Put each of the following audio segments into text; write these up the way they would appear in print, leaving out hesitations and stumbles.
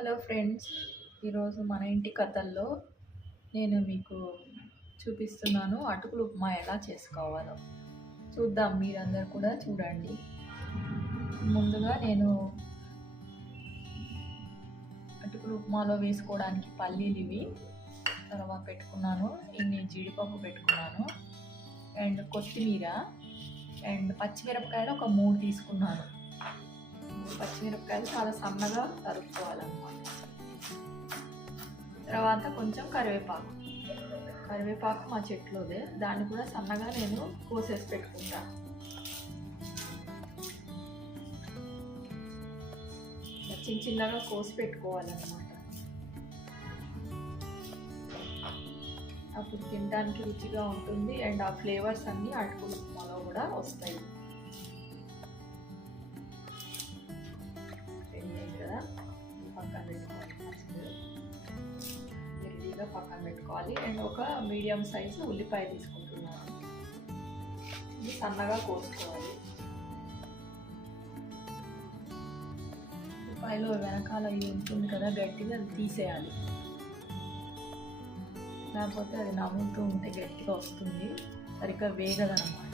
Hello friends, ఈరోజు మన ఇంటి కథల్లో నేను మీకు చూపిస్తున్నాను అటుకులు ఉప్మా ఎలా చేసుకోవాలో. చూద్దాం, మీరందరూ కూడా చూడండి. ముందుగా నేను అటుకులు ఉప్మాలో వేసుకోవడానికి పల్లీలు ఇవి తర్వాత పెట్టుకున్నాను. ఇన్ని జీడిపప్పు పెట్టుకున్నాను అండ్ కొత్తిమీర అండ్ పచ్చిమిరపకాయలు ఒక 3 తీసుకున్నాను. పచ్చిమిరపకాయలు చాలా సన్నగా తరుక్కోవాలన్నమాట. తర్వాత కొంచెం కరివేపాకు మా చెట్లోదే, దాన్ని కూడా సన్నగా నేను కోసేసి పెట్టుకుంటాను. చిన్నగా కోసి పెట్టుకోవాలన్నమాట. అప్పుడు తినడానికి రుచిగా ఉంటుంది అండ్ ఆ ఫ్లేవర్స్ అన్నీ అటుకులు ఉప్మాలో కూడా వస్తాయి. పక్కన పెట్టుకోవాలి అండ్ ఒక మీడియం సైజు ఉల్లిపాయ తీసుకుంటున్నాను. ఇది సన్నగా కోసుకోవాలి. ఉల్లిపాయలో వెనకాల ఇది ఉంటుంది కదా గట్టిగా, అది తీసేయాలి. లేకపోతే అది నవ్వుతూ ఉంటే గట్టిగా వస్తుంది, సరిగ్గా వేగదనమాట.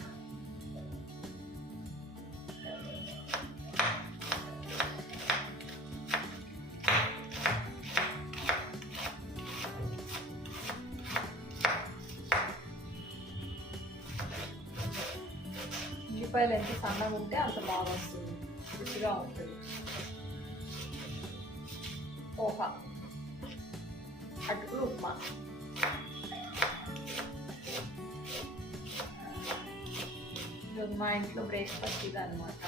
ఉల్లిపాయలు ఎంత సన్నగా ఉంటే అంత బాగా వస్తుంది, రుచిగా ఉంటుంది. పోహా అటుకులు ఉప్మా. ఈరోజు మా ఇంట్లో బ్రేక్ఫాస్ట్ ఇది అనమాట.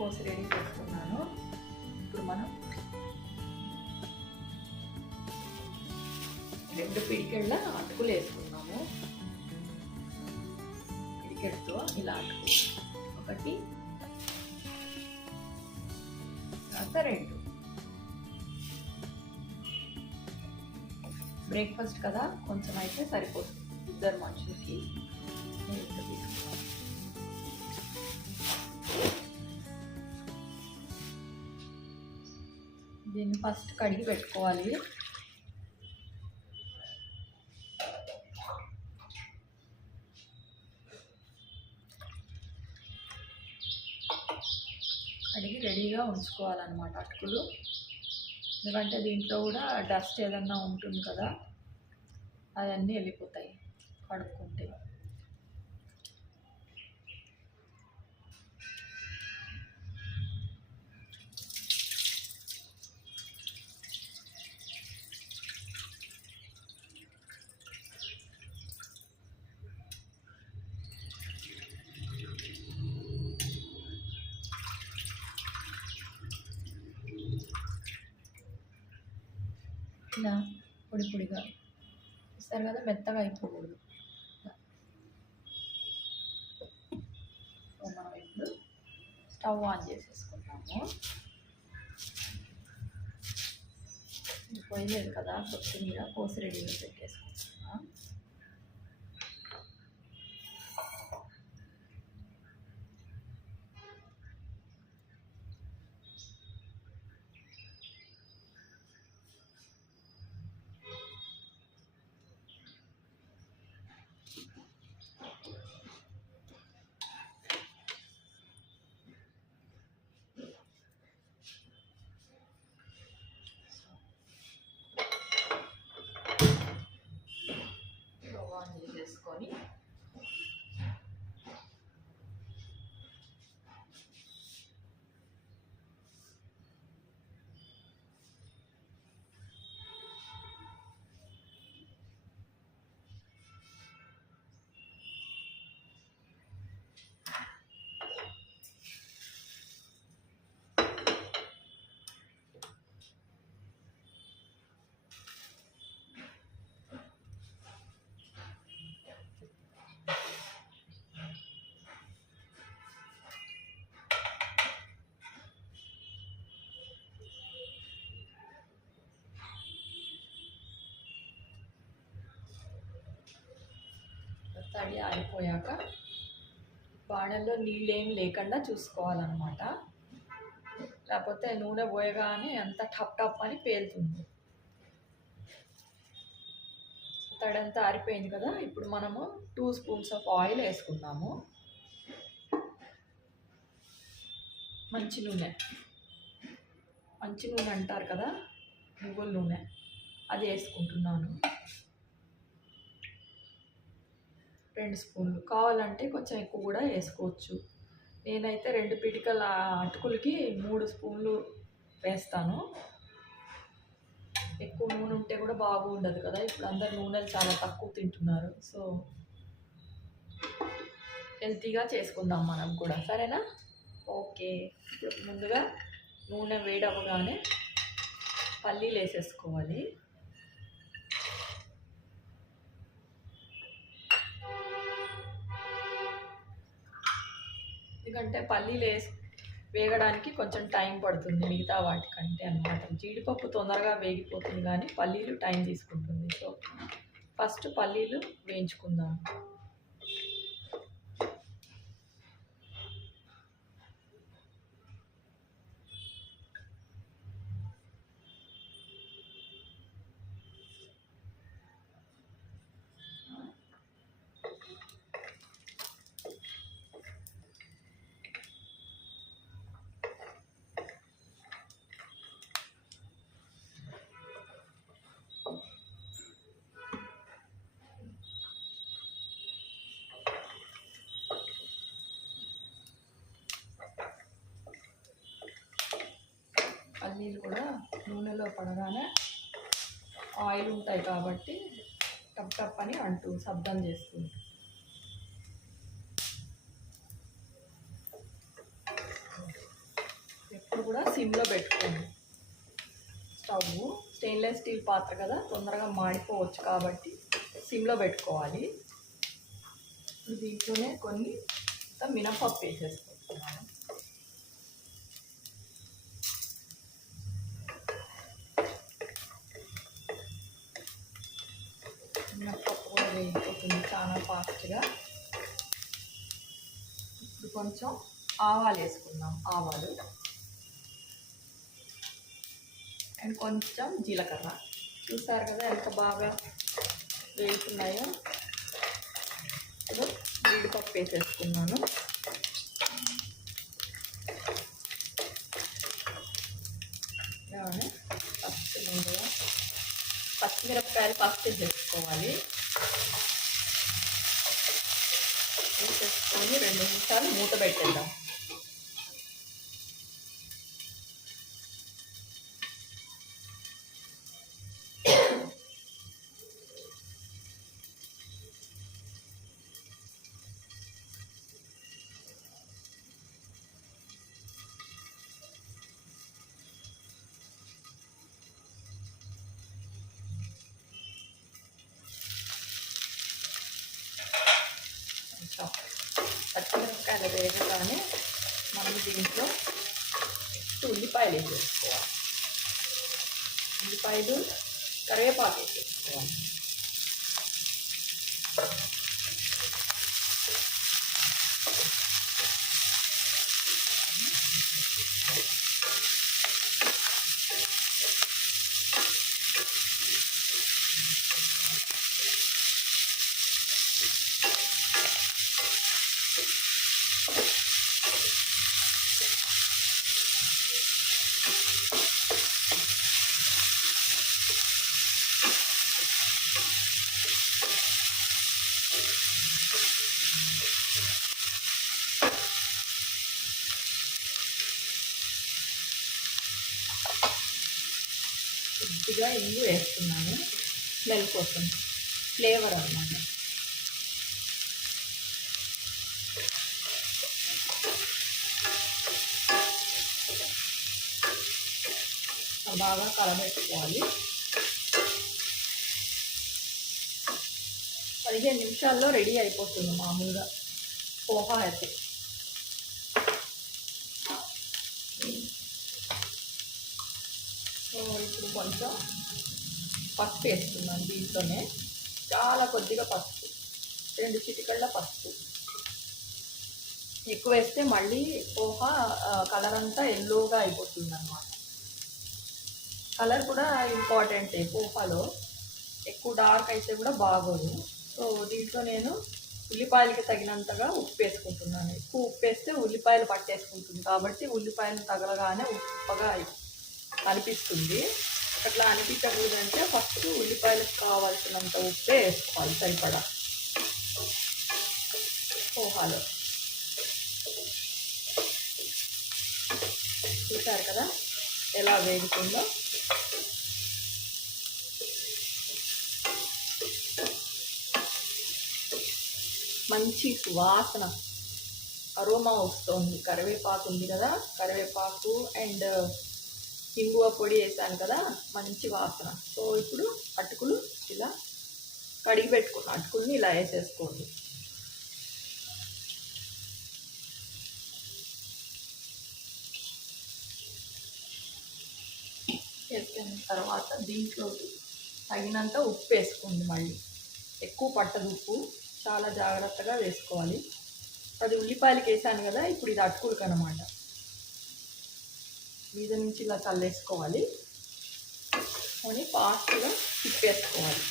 కోసి రెడీ చేసుకున్నాను. ఇప్పుడు మనం 2 పిడికెళ్ళ అటుకులు వేసుకున్నాము. పిడికెడుతో ఇలా అటుకులు 1, తర్వాత 2. బ్రేక్ఫాస్ట్ కదా, కొంచెం అయితే సరిపోతుంది 2 మనుషులకి. దీన్ని ఫస్ట్ కడిగి పెట్టుకోవాలి. కడిగి రెడీగా ఉంచుకోవాలన్నమాట అటుకులు. ఎందుకంటే దీంట్లో కూడా డస్ట్ ఏదన్నా ఉంటుంది కదా, అవన్నీ వెళ్ళిపోతాయి కడుక్కుంటే. ఇలా పొడి పొడిగా ఇస్తారు కదా, మెత్తగా అయిపోకూడదు. మనం ఇప్పుడు స్టవ్ ఆన్ చేసేసుకుంటాము. పోయలేదు కదా, కొత్తిమీర కోసి రెడీగా పెట్టేసుకుంటున్నాం. చేసుకొని తడి ఆరిపోయాక బాణల్లో నీళ్ళు ఏం లేకుండా చూసుకోవాలన్నమాట. లేకపోతే నూనె పోయగానే అంత టప్ టప్ అని పేలుతుంది. తడంతా ఆరిపోయింది కదా. ఇప్పుడు మనము 2 స్పూన్స్ ఆఫ్ ఆయిల్ వేసుకుందాము. మంచి నూనె అంటారు కదా, నువ్వుల నూనె, అది వేసుకుంటున్నాను. 2 స్పూన్లు, కావాలంటే కొంచెం ఎక్కువ కూడా వేసుకోవచ్చు. నేనైతే 2 పిడికల అటుకులకి 3 స్పూన్లు వేస్తాను. ఎక్కువ నూనె ఉంటే కూడా బాగుండదు కదా. ఇప్పుడు అందరు నూనెలు చాలా తక్కువ తింటున్నారు. సో హెల్తీగా చేసుకుందాం మనం కూడా, సరేనా? ఓకే. ఇప్పుడు ముందుగా నూనె వేడవగానే పల్లీలు వేసేసుకోవాలి. ఎందుకంటే పల్లీలు వేగడానికి కొంచెం టైం పడుతుంది మిగతా వాటికంటే అన్నమాట. జీడిపప్పు తొందరగా వేగిపోతుంది కానీ పల్లీలు టైం తీసుకుంటుంది. సో ఫస్ట్ పల్లీలు వేయించుకుందాం. పల్లీలు కూడా నూనెలో పడగానే ఆయిల్ ఉంటాయి కాబట్టి టప్ టప్ అని అంటూ శబ్దం చేస్తుంది. ఎప్పుడు కూడా సిమ్లో పెట్టుకోండి స్టవ్. స్టెయిన్లెస్ స్టీల్ పాత్ర కదా, తొందరగా మాడిపోవచ్చు కాబట్టి సిమ్లో పెట్టుకోవాలి. దీంట్లోనే కొన్ని మినపప్పు వేసేసుకుంటున్నాను. మినపప్పు కూడా వేగిపోతుంది చాలా ఫాస్ట్గా. ఇప్పుడు కొంచెం ఆవాలు వేసుకుందాం. ఆవాలు అండ్ కొంచెం జీలకర్ర. చూసారు కదా ఎంత బాగా వేగుతున్నాయో. ఇప్పుడు జీడిపప్పు వేసేసుకున్నాను. ఫస్ట్ ముందుగా పచ్చిమిరపకాయలు ఫస్ట్ వేసేసుకోవాలి. వేసేసుకొని 2 నిమిషాలు మూత పెట్టేద్దాం. పచ్చిమిరపకాయలు వేగగానే మనం దీంట్లో ఉల్లిపాయలు వేసేసుకోవాలి. ఉల్లిపాయలు, కరివేపాకు వేసేసుకోవాలి. కొద్దిగా ఇంగు వేస్తున్నాను, స్మెల్ కోసం, ఫ్లేవర్ అన్నమాట. బాగా కలబెట్టుకోవాలి. 15 నిమిషాల్లో రెడీ అయిపోతుంది మామూలుగా పోహా అయితే. ఇప్పుడు కొంచెం పసుపు వేస్తున్నాను దీంట్లోనే, చాలా కొద్దిగా పసుపు, 2 చిటికళ్ళ పసుపు. ఎక్కువ వేస్తే మళ్ళీ పోహా కలర్ అంతా ఎల్లోగా అయిపోతుంది అన్నమాట. కలర్ కూడా ఇంపార్టెంటే పోహాలో, ఎక్కువ డార్క్ అయితే కూడా బాగోదు. సో దీంట్లో నేను ఉల్లిపాయలకి తగినంతగా ఉప్పు వేసుకుంటున్నాను. ఎక్కువ ఉప్పు వేస్తే ఉల్లిపాయలు పట్టేసుకుంటుంది కాబట్టి ఉల్లిపాయలు తగలగానే ఉప్పుగా అనిపిస్తుంది. అట్లా అనిపించకూడదంటే ఫస్ట్ ఉల్లిపాయలకు కావాల్సినంత ఉప్పే వేసుకోవాలి సరిపడా పోహాలో. చూసారు కదా ఎలా వేగుతుందో. మంచి వాసన అరోమా వస్తుంది. కరివేపాకు ఉంది కదా, కరివేపాకు అండ్ ఇంగువ పొడి వేసాను కదా, మంచి వాసన. సో ఇప్పుడు అటుకులు ఇలా కడిగి పెట్టుకున్న అటుకుల్ని ఇలా వేసేసుకోండి. వేసుకున్న తర్వాత దీంట్లో తగినంత ఉప్పు వేసుకోండి. మళ్ళీ ఎక్కువ పట్టదు ఉప్పు, చాలా జాగ్రత్తగా వేసుకోవాలి. అది ఉల్లిపాయలకి వేసాను కదా, ఇప్పుడు ఇది అటుకులకి అనమాట. మీద నుంచి ఇలా చల్లేసుకోవాలి, కొని ఫాస్ట్గా తిప్పేసుకోవాలి.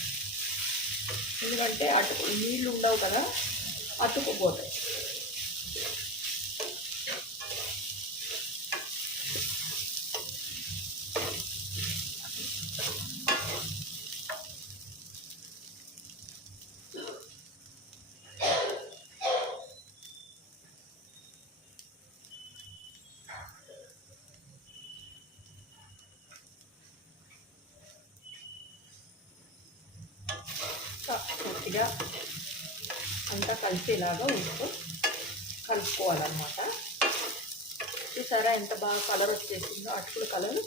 ఎందుకంటే అటుకులు నీళ్ళు ఉండవు కదా, అతుక్కుపోతాయి. పూర్తిగా అంతా కలిసేలాగా ఉప్పు కలుపుకోవాలన్నమాట. చూసారా ఎంత బాగా కలర్ వచ్చేసిందో అటుకుల కలర్.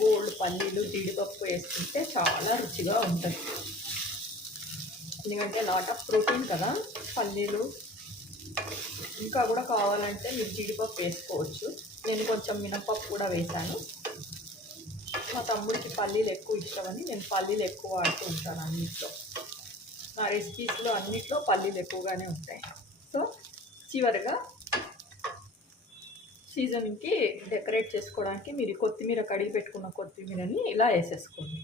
గోల్డ్ పల్లీలు జీడిపప్పు వేసుకుంటే చాలా రుచిగా ఉంటుంది. ఎందుకంటే లాట్ ఆఫ్ ప్రోటీన్ కదా పల్లీలు. ఇంకా కూడా కావాలంటే మీరు జీడిపప్పు వేసుకోవచ్చు. నేను కొంచెం మినపప్పు కూడా వేశాను. మా తమ్ముడికి పల్లీలు ఎక్కువ ఇష్టమని నేను పల్లీలు ఎక్కువ వాడుతూ ఉంటాను అన్నిట్లో. నా రెసిపీస్లో అన్నిట్లో పల్లీలు ఎక్కువగానే ఉంటాయి. సో చివరిగా సీజన్కి డెకరేట్ చేసుకోవడానికి మీరు కొత్తిమీర, కడిగి పెట్టుకున్న కొత్తిమీరని ఇలా వేసేసుకోండి.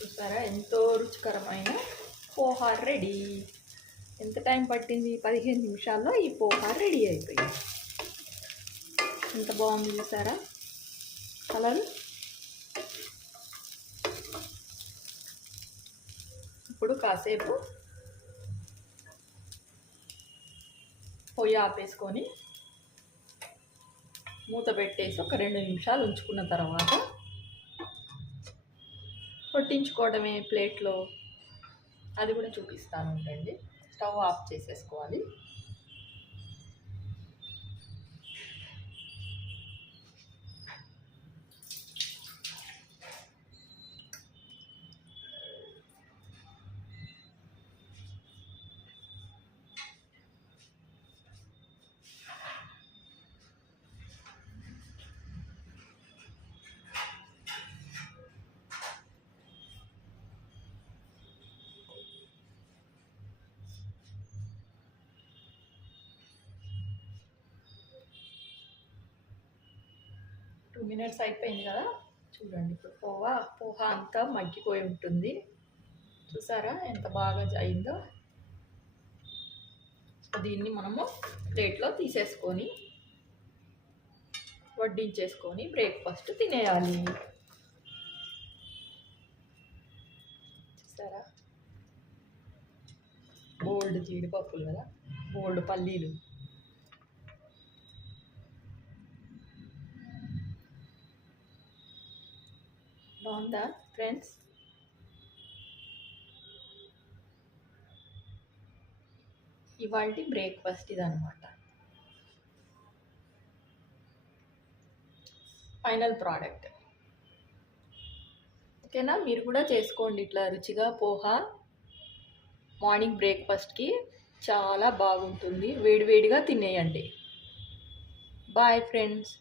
చూసారా ఎంతో రుచికరమైన పోహా రెడీ. ఎంత టైం పట్టింది? 15 నిమిషాల్లో ఈ పోహా రెడీ అయిపోయింది. ఎంత బాగుంది చూసారా కలర్. ఇప్పుడు కాసేపు పొయ్యి ఆపేసుకొని మూత పెట్టేసి ఒక 2 నిమిషాలు ఉంచుకున్న తర్వాత కొట్టించుకోవడమే ప్లేట్లో. అది కూడా చూపిస్తాను ఉండండి. స్టవ్ ఆఫ్ చేసేసుకోవాలి. టూ మినిట్స్ అయిపోయింది కదా, చూడండి. ఇప్పుడు పోహా అంతా మగ్గిపోయి ఉంటుంది. చూసారా ఎంత బాగా అయిందో. దీన్ని మనము ప్లేట్లో తీసేసుకొని వడ్డించేసుకొని బ్రేక్ఫాస్ట్ తినేయాలి. చూసారా బోల్డ్ జీడిపప్పులు కదా, బోల్డ్ పల్లీలు. బాగుందా ఫ్రెండ్స్? ఇవాళ బ్రేక్ఫాస్ట్ ఇదనమాట. Final product. ఓకేనా? మీరు కూడా చేసుకోండి ఇట్లా రుచిగా పోహా. మార్నింగ్ బ్రేక్ఫాస్ట్కి చాలా బాగుంటుంది. వేడివేడిగా తినేయండి. Bye friends.